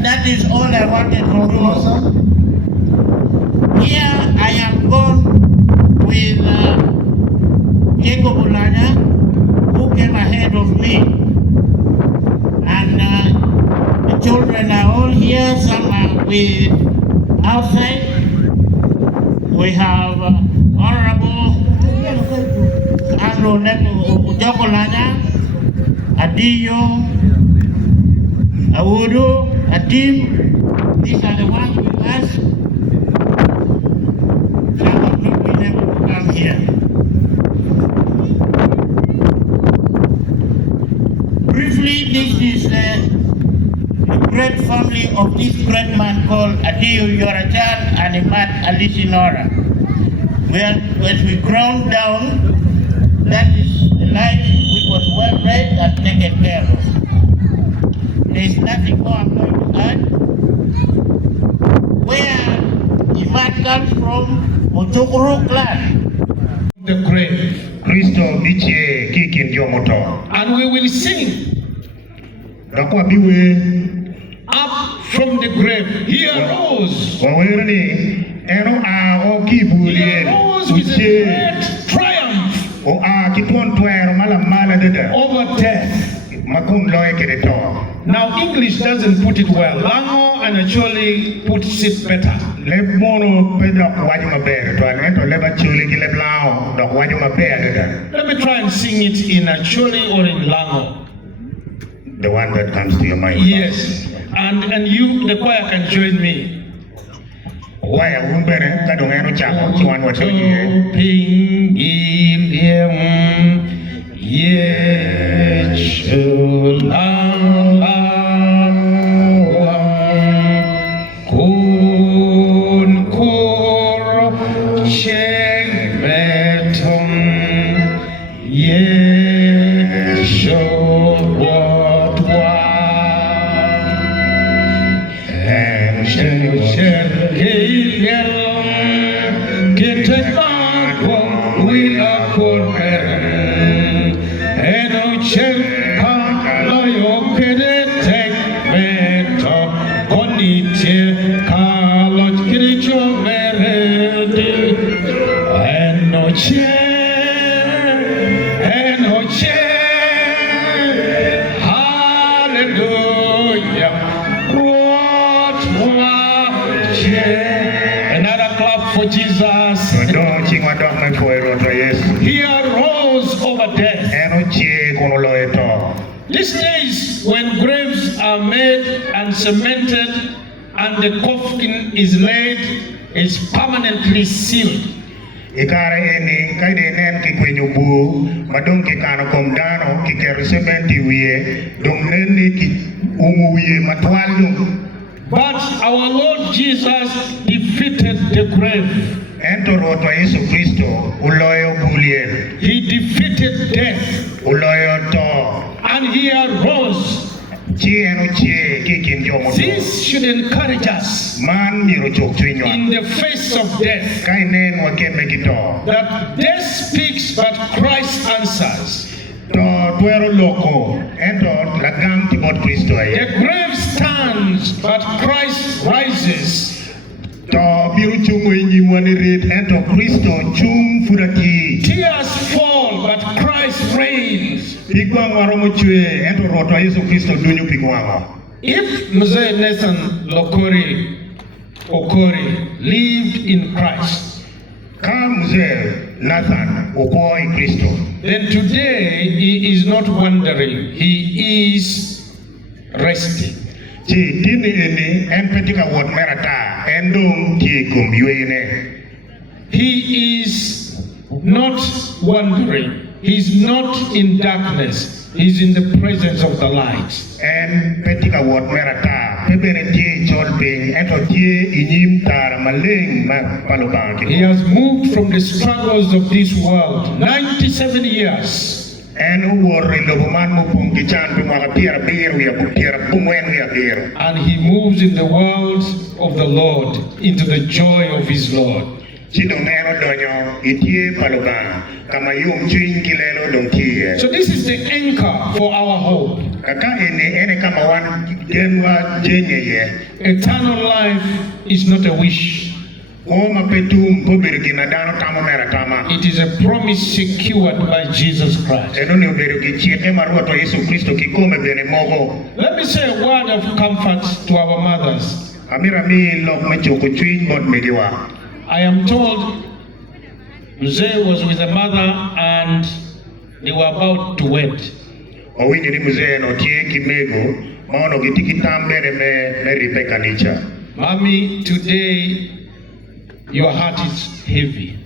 And that is all I wanted to do. Here I am born with Jacob Olanya, who came ahead of me. And the children are all here, some are with outside. We have Honorable Andrew Jacob Olanya, Adiyo, Awudu, Adim. These are the ones with us. Some have not been able to come here. Briefly, this is the great family of this great man called Adiyo Yorachan and Imat Alisinora. As we ground down, that is the life which was well read and taken care of. There is nothing more I'm going to add. Where Imat comes from, Mutukuru clan. The grave. Kristo biche kikin jomoto. And we will sing Dakwa biwe up from the grave. He arose. wawerni eno a o He kibulien arose with a great triumph o a kitwon twero mala deda over death. makum loye kedeto. Now English doesn't put it well. Lango and actually puts it better. Leb mono pe dok waju maber to an ento leba chuli ki leb lao dok waju maber deda. Let me try and sing it in Acholi or in Lango. The one that comes to your mind. Yes. And you, the choir, can join me. Waya umbere kadong eno chako chuan wacho ye. Ping ilium ye chula. Another clap for Jesus. He arose over death. These days, when graves are made and cemented and the coffin is laid, it's permanently sealed. Ikare eni kaide nen ki kwenyu bu madong ki kano kom dano ki kero sementi wiye dong neni ki umu wiye matwal dong. But our Lord Jesus defeated the grave. Ento roto Yesu Kristo uloyo bulien. He defeated death. Uloyo to. And he arose. This should encourage us Man miro chok twinyo. in the face of death. Kai nen waken megito. That death speaks but Christ answers. To tuero loko ento lagam timot Kristo ay. The grave stands but Christ rises. To biru chungo inyi mwani rit ento Kristo chung furati. Tears fall but Christ reigns. Pigwang waromo chwe ento roto Yesu Kristo dunyo pigwango. If Mzee Nathan Okori lived in Christ, Ka mzee Nathan okoi Kristo. then today he is not wandering, he is resting. Chi dini eni en petika wot merata en dong ki kum yuene. He is not wandering, he's not in darkness, he's in the presence of the light. En petika wot merata pebere tie chol ping ento tie inyim tar maleng ma palobang He ki. has moved from the struggles of this world 97 years. En uwori lobuman mo pong kichan pi mga tira biru ya tira pumwen ya biru. And he moves in the world of the Lord into the joy of his Lord. Chi dong eno donyo itie palobang kama yung chwing kilelo dong tie. So this is the anchor for our hope. Kaka ene kama wan genwa jenye ye. Eternal life is not a wish. O mapetum ko bergina dano tamo mera tama. It is a promise secured by Jesus Christ. Eno ni obedo gi chike mar Ruoth Yesu Kristo kikome bene mogo. Let me say a word of comfort to our mothers. Amira mi lok machoko chuny bod migiwa. I am told Mzee was with a mother and they were about to wed. Owinjo ni mzee no tie kimego maono gitiki tambere me Rebecca nicha. Mommy, today your heart is heavy.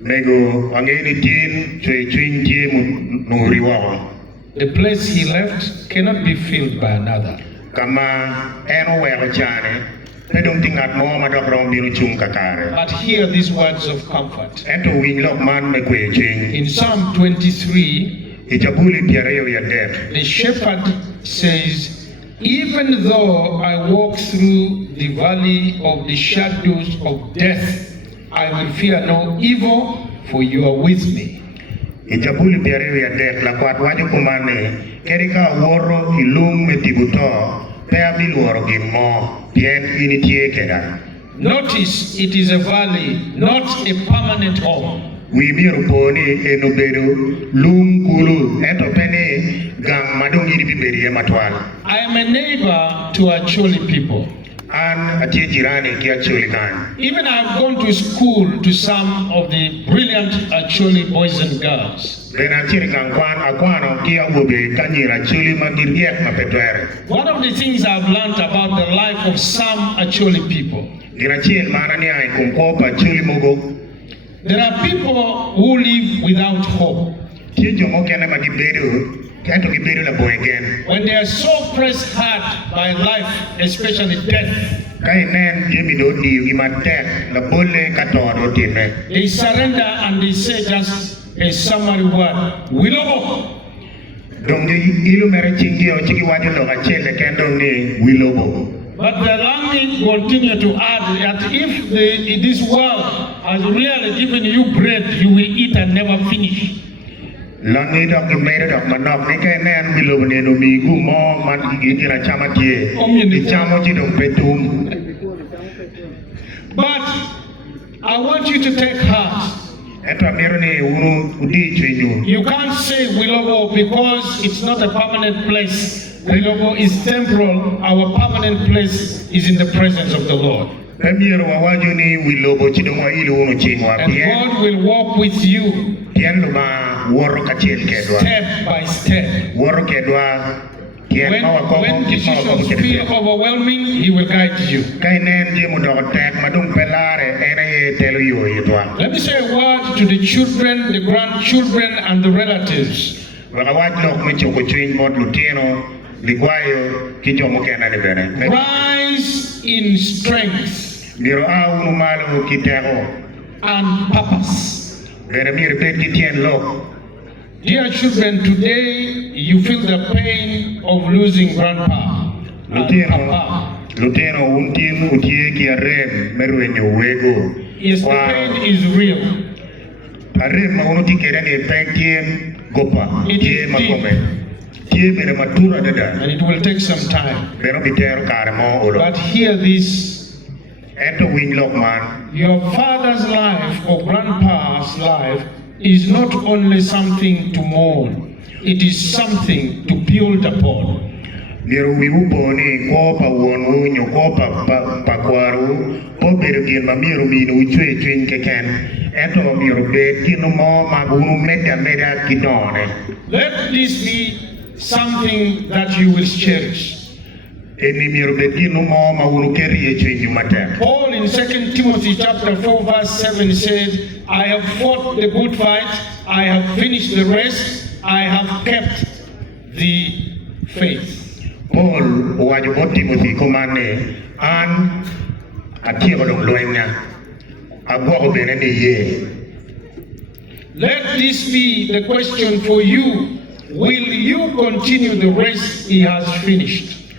Mego angeni tin chuny tie nuriwa. The place he left cannot be filled by another. Kama eno wero chane pedong tingat mo madok rom binu chung kakare. But hear these words of comfort. Ento winy lok man me kwe ching. In Psalm 23, Ijabuli piarayo ya dek. the shepherd says, even though I walk through the valley of the shadows of death, I will fear no evil, for you are with me. Ijabuli piarayo ya dek la kwat wajo kumane kerika woro ilung me tibuto pe abiluoro gimo pien initie keda. Notice it is a valley, not a permanent home. Wi biro poni eno bedo lung kulu ento pene gang madong ini biberiye matwal. I am a neighbor to Acholi people. An atie jirani ki Acholi kan. Even I have gone to school to some of the brilliant Acholi boys and girls. Ben atie kan kwan akwano ki awobe kanyira Acholi magiriek mapetwere. One of the things I've learned about the life of some Acholi people, Girachiel mana ni ay kumkopa Acholi mogo. there are people who live without hope. Tie jomo kene magibedo ento gibedo la boygen. When they are so pressed hard by life, especially death, Kai nen jemi do diu gi matek la bolle katod otime. they surrender and they say just a summary word, Wilobo. Dong ilu mere chingio chiki wajo lo achele kendo ni wilobo. But the longing continue to add that if this world has really given you bread, you will eat and never finish. Langi dok mere dok manok ni kai nen wilobo ne no mi gu mo man gira chama tie. Di chamo chi dong petum. But I want you to take heart. Ento amiro ni unu udi chwenyu. You can't say Wilobo because it's not a permanent place. Wilobo is temporal. Our permanent place is in the presence of the Lord. Pemiero wawajo ni wilobo chi dong wa ilu unu chingwa And pien. God will walk with you Pien luma woro kachiel kedwa. step by step. Woro kedwa pien mawa komo When ki mawa komo decisions feel kedwa. overwhelming, He will guide you. Kai nen jemu dok tek madung pelare ena ye telo yo yitwa. Let me say a word to the children, the grandchildren, and the relatives. Wakawaj lok me choko chuny mod lutieno ligwayo ki jomo kena ni bene. Rise in strength Miro a unu malo ki teko. and purpose. Bene miro bet ki tien lok. Dear children, today you feel the pain of losing grandpa and papa. Luteno untin utie ki arem merwenyo wego. Yes, the pain is real. Arem ma unu tikere ni pek tien gopa. It Tie is makome. Tie bene matura dada. And it will take some time. Beno bitero kare mo olo. But hear this, Ento winy lok man. your father's life or grandpa's life is not only something to mourn, it is something to build upon. Miro wiu poni ko pa wonu nyo ko pa kwaru po bedo gin ma miro minu chwe chwin keken. Ento miro bet gino mo ma unu meda kidone. Let this be something that you will cherish. Eni miro bet gino mo ma unu keri ye chwin yu matek. Paul in 2 Timothy chapter 4 verse 7 said, I have fought the good fight, I have finished the race, I have kept the faith. Paul wajo bo Timothy komane an atieko dong lwenya. Agwako bene ni ye. Let this be the question for you. Will you continue the race he has finished?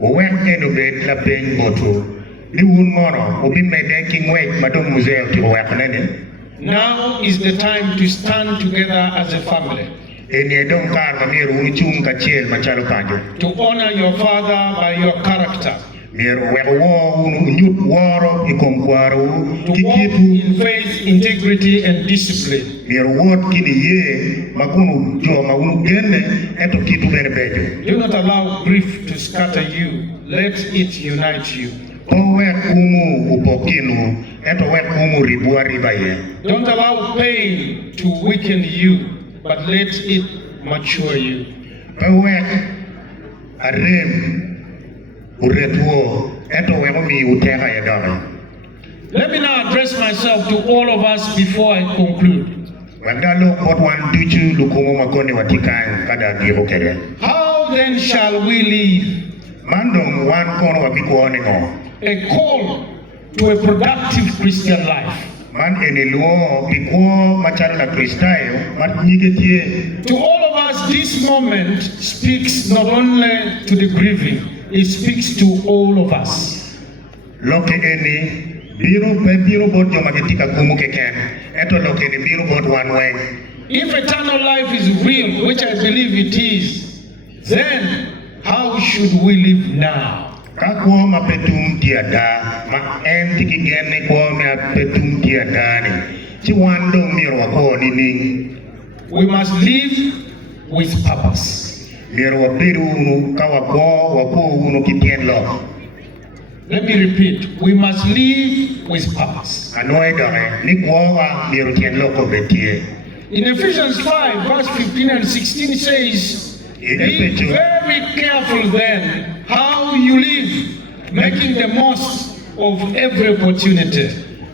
Owek eno bet la peny boto. Ni un mono obi mede ki ngwech madong museo ti owek nene. Now is the time to stand together as a family. enie dong kar ma miero unu chung kachiel machalo kanyo. To honor your father by your character. Miero weko wo unu nyut woro ikom kwaru To walk kikietu. in faith, integrity, and discipline. Miero wot kini ye makunu jo ma unu gene eto kitu bene bejo. Do not allow grief to scatter you. Let it unite you. O wek umu upokinu eto wek umu ribua ribaye. Don't allow pain to weaken you, but let it mature you. O wek arem uretuo eto weko mi uteka ya dama. Let me now address myself to all of us before I conclude. Wagdalo pot wan duchu lukumu makoni watikan kada gibo kere. How then shall we live? Mandong wan kono wabiko oningo. A call to a productive Christian life. Man eniluo biko machalo na kristayo mat nyigetie. To all of us, this moment speaks not only to the grieving, it speaks to all of us. Loke eni biro bot joma getika kumu keken. Eto loke ni biro bot one way. If eternal life is real, which I believe it is, then how should we live now? Kakwo ma petum tiada ma en tiki gene ko ma petum tiada ni. Chi wando miro wako ni ning. We must live with purpose. Miro wabiru unu kawako wako unu kitien lo. Let me repeat, we must live with purpose. Anoe dore ni kwa wa miro tien lo ko betie. In Ephesians 5, verse 15 and 16 says, be very careful then how you live, making the most of every opportunity.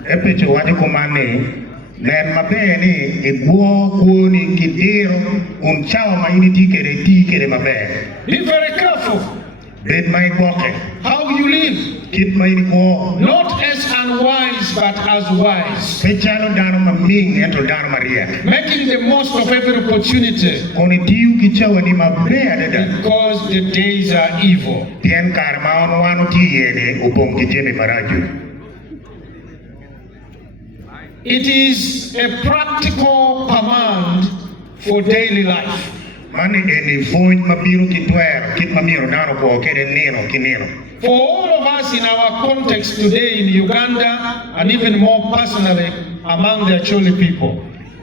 Epecho wadi kumane nen mabe ni igwo ni kidiro un chawa ma ini tikere mabe. Be very careful Bet mai boke how you live, kit mai ni ko not as unwise but as wise, pechalo dano maming ento dano maria. making the most of every opportunity, Koni tiu ki chawa ni mabe adeda. because the days are evil. Tien kar ma on wanu tiyene upong ki jeme maraju. It is a practical command for daily life. Mani eni fony mabiro kitwero kit mamiro dano ko kede nino kinino. For all of us in our context today in Uganda, and even more personally among the Acholi people,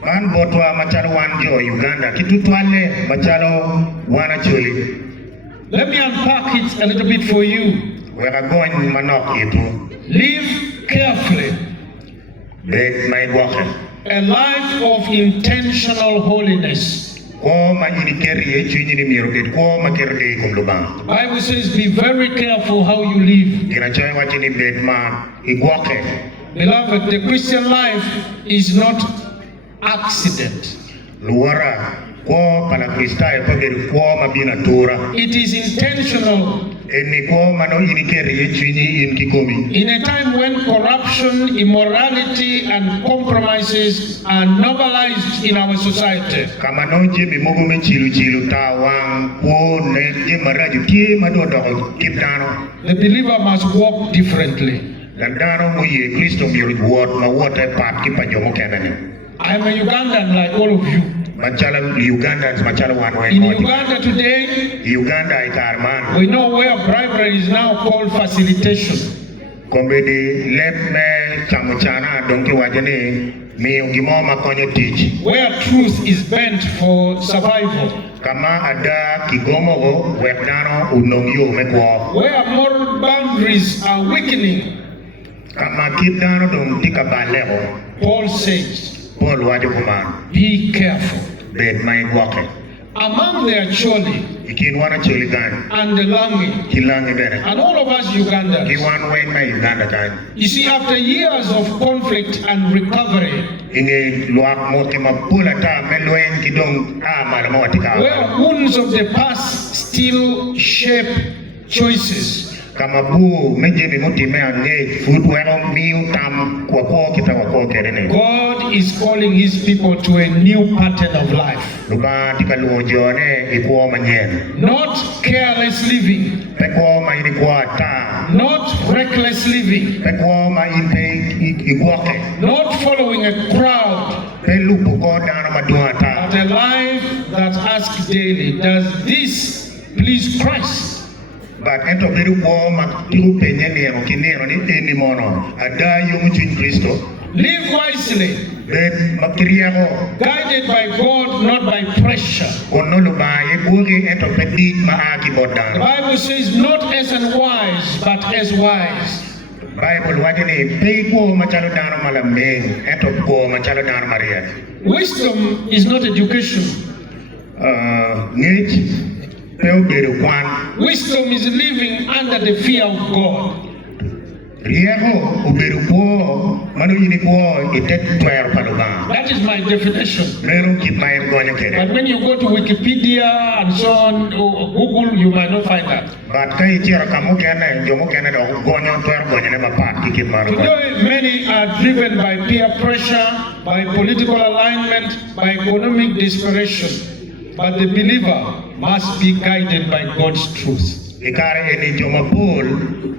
Man botwa machalo wan jo Uganda kitutwale machalo wana choli. let me unpack it a little bit for you. Weka gony manok itu. Live carefully, Bet mai boke. a life of intentional holiness. Ko ma ini keri e chunyi ni miro ket ko ma keri kum lubang. The Bible says, be very careful how you live. Kira choy wachi ni bet ma igwoke. Beloved, the Christian life is not accident. Luara ko pala Krista e paberi ko ma bina tura. It is intentional. Eni ko mano ini keri e chunyi in kikomi. In a time when corruption, immorality, and compromises are normalized in our society, Kama no jemi mogo me chilu tawang ko ne je maraju tie madodo kitano. the believer must walk differently. Landano mo ye Kristo miro wot ma wote pat ki panjomo kenane. I am a Ugandan like all of you. Machala Ugandans machala wan In wen. Uganda today, Uganda ay karman. we know where bribery is now called facilitation. Kombedi lep me chamuchana donki wajane miyo gimo makonyo tich. Where truth is bent for survival. Kama ada kigomo go wetano unong yo mekwo. Where moral boundaries are weakening. Kama kidano dong tika baleo. Paul says, Paul wajo kuman. be careful. Bet may gwoke. Among the Acholi Ikin wana chuligan. and the Langi, Kilangi bere. and all of us Ugandans, Kiwan wen may Uganda kan. you see, after years of conflict and recovery, Inge luak mo ki mapula ta meluen kidong mala mo watika. where wounds of the past still shape choices, Kama bu menjemi muti me ange food weno miu tam kwa ko kita wa ko kerene. God is calling his people to a new pattern of life. Luba tika luo jone ikuo manyen. Not careless living, Peko ma ini kwa ta. not reckless living, Peko ma inte iguoke. not following a crowd, pe lupo ko dano madwa ata. But a life that asks daily, does this please Christ? But ento beru ko matiru penye nero kinero ni eni mono adayo mchin Kristo. Live wisely, Bet makiria ko guided by God, not by pressure. onolo ba ye bugi ento pedik maaki The bodano. Bible says, not as unwise, but as wise. Bible wacho ni pe ko machalo dano malameng ento ko machalo dano maria. Wisdom is not education. Ngech pe obedo kwan. Wisdom is living under the fear of God. Rieko obedo ko mano yini ko itet twer paluga. That is my definition. Mero kit ma en gonyo But kede. when you go to Wikipedia and so on, or Google, you might not find that. But kai chiro kamu kene jomo kene do gonyo twer gonyo ne mapat ki kit maro gonyo. Today, many are driven by peer pressure, by political alignment, by economic desperation. But the believer must be guided by God's truth. Ikare eni joma pol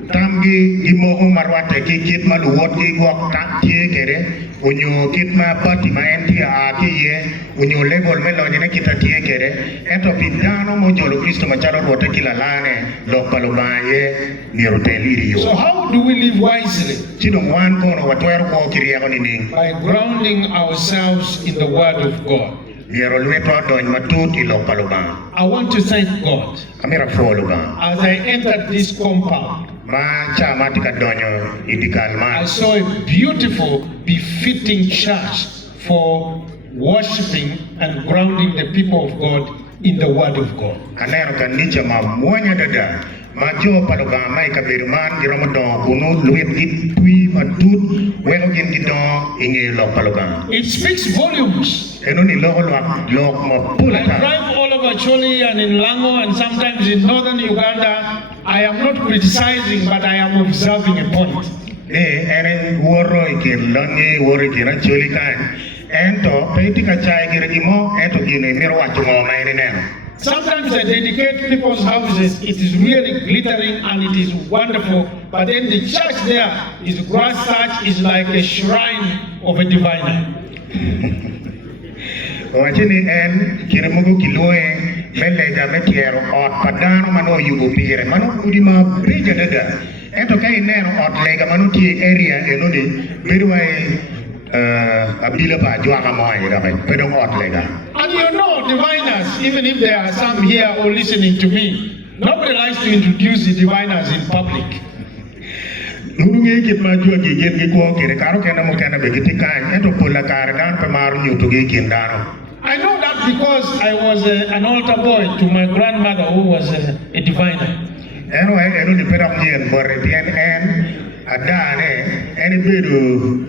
tamgi gimoho marwate ki kit maluwot ki gwak tak tie kere unyo kit ma pati ma enti a ki ye unyo level melo ne kita tie kere eto pidano mo jolo Kristo machalo rote kila lane lo palubaye ni roteliri So yo. how do we live wisely? Chido mwan kono watwero ko kiriako ni ning. By grounding ourselves in the Word of God. Miero lweto dony matut ilo paluba. I want to thank God. Kamera foluba. As I entered this compound, Ma chama tika donyo idikal I man. saw a beautiful, befitting church for worshiping and grounding the people of God in the Word of God. Anero kanisa ma muanya dada. Ma jo paluba mai kabiru man giromo don kunu luet git tui matut welo gin gidon inge lo paluba. It speaks volumes. Eno ni lo lo ma I pulata. drive all over Choli and in Lango and sometimes in northern Uganda. I am not criticizing, but I am observing a point. Ene woro ikir longi woro ikir chuli kan. Ento peti ka chai girgimo ento gine miro wacho mo mai ni neno. Sometimes I dedicate people's houses. It is really glittering and it is wonderful. But then the church there is grass thatch, is like a shrine of a diviner. Wachini en kire mugo kiloe melega metiero ot padano mano yugo pire mano udi ma beja dada ento kai neno ot lega mano ti area enodi bedwai abila pa jwaka moy da kai pedong ot lega. And you know, diviners, even if there are some here or listening to me, nobody likes to introduce the diviners in public. Nunu ngi kit ma jwa gi gen gi ko kire karo kena mo kena be giti kan ento pola kar dan pe mar nyuto gi kin dano. I know that because I was an altar boy to my grandmother who was a diviner. Eno eno ni pedong yen borre bien en adane eni bedu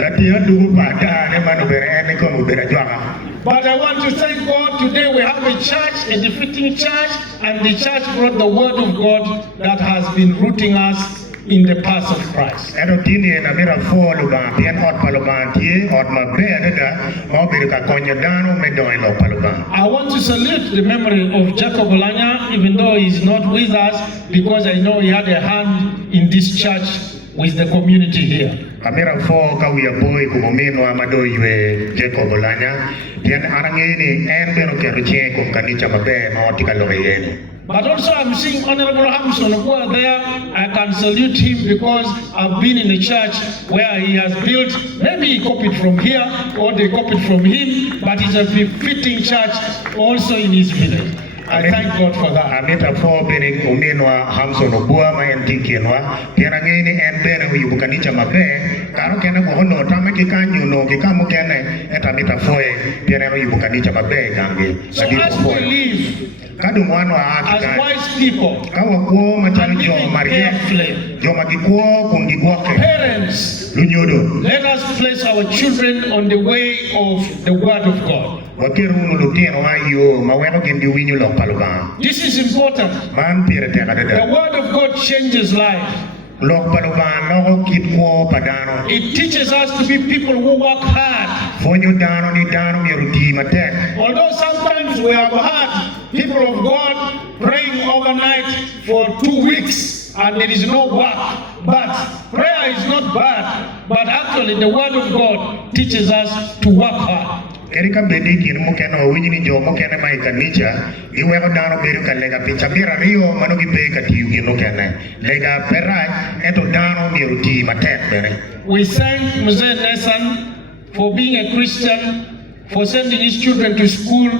latiya dugu pa adane manu bere eni kono bere jwaka. But I want to thank God today we have a church, a defeating church, and the church brought the word of God that has been rooting us in the path of Christ. Eno tini na mira folo ba bien ot palo ba tie ot ma be dada mo be ka konyo dano me doin lo palo ba. I want to salute the memory of Jacob Olanya, even though he's not with us, because I know he had a hand in this church with the community here. Kamera fo ka wiya boy ko momino amado ywe Jacob Olanya bien arange ni en beno kero che ko kanisa mabe mo tikalo yeni. But also I'm seeing Honorable Hamson who are there. I can salute him because I've been in a church where he has built, maybe he copied from here or they copied from him, but it's a befitting church also in his village. I thank God for that. Amita fo beni uminwa Hamson obua ma entikinwa tiana ngini en bene uyu kanisa mabe karo kena go hono tama ki kanyu no ki kamu kene eta mita fo e tiana uyu kanisa mabe gangi. So as we live Kadu mwana wa as Afrika. wise people, Kawa kuo machalo and jo living marie. carefully, Jo magikuo kungiguake. parents, Lunyodo. let us place our children on the way of the word of God. Wakiru nulutino ayo maweno kendi winyu lo paluba. This is important. Man pire teka The dada. word of God changes life. Lo paluba no kit kuo padano. It teaches us to be people who work hard. Fonyo dano ni dano miruti mate. Although sometimes we have had people of God praying overnight for 2 weeks and there is no work. But prayer is not bad, but actually the word of God teaches us to work hard. Erika bedi kin mukeno winyi ni jo mukene mai kanija iwego dano beru ka lega picha mira rio mano gi be ka tiu gi mukene lega perai eto dano miru ti matek bere. We thank Mzee Nathan for being a Christian, for sending his children to school,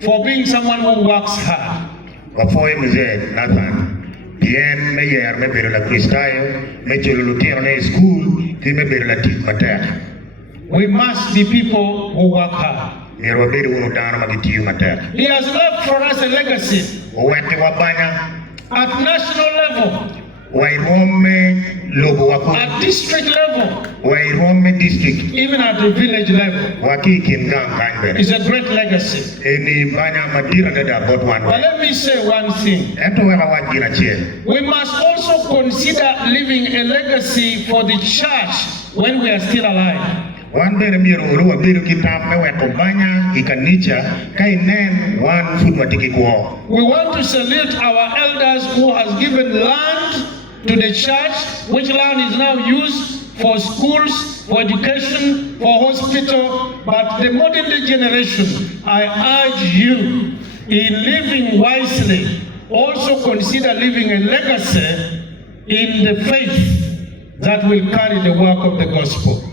for being someone who works hard. Wafoy Mzee Nathan bien me yer me beru la Kristayo me chulo lutino ne school ki me beru la ti matek. We must be people who work hard. He has left for us a legacy at national level, at district level, even at the village level. It's a great legacy. But let me say one thing. We must also consider leaving a legacy for the church when we are still alive. Wan bere miro ruwa biro kitam me weko banya ikanicha kai nen wan futwa tiki kuo. We want to salute our elders who has given land to the church, which land is now used for schools, for education, for hospital. But the modern day generation, I urge you, in living wisely, also consider leaving a legacy in the faith that will carry the work of the gospel.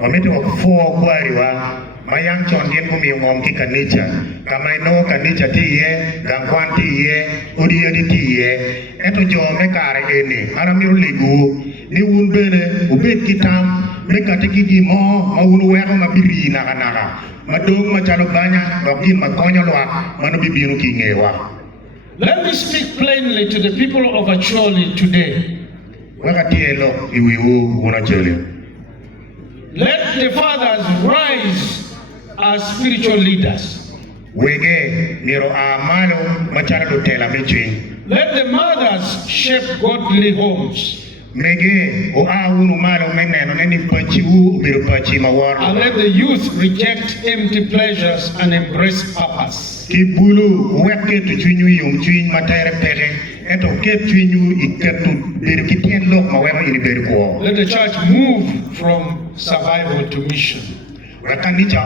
Wamete wakufua kwari wa mayang chondien kumi ngomki kanicha kama ino kanicha tiye gangwan tiye odiedi tiye eto jo mekare ene aramiru ligu ni unbene ubet kitam mekate kigi mo maunu weko mabiri naga madong machalo banya dokin makonyo lwa mano bibiru kingewa. Let me speak plainly to the people of Acholi today. Wakati elo iwiwu unacholi. Let the fathers rise as spiritual leaders. Wege niro amalo machara do tela mechi. Let the mothers shape godly homes. Mege o unu malo meneno neni pachi u biru pachi mawar. And let the youth reject empty pleasures and embrace purpose. Kibulu weke tu chunyu yung chuny matere pere. Let the church move from survival to mission. Rakanicha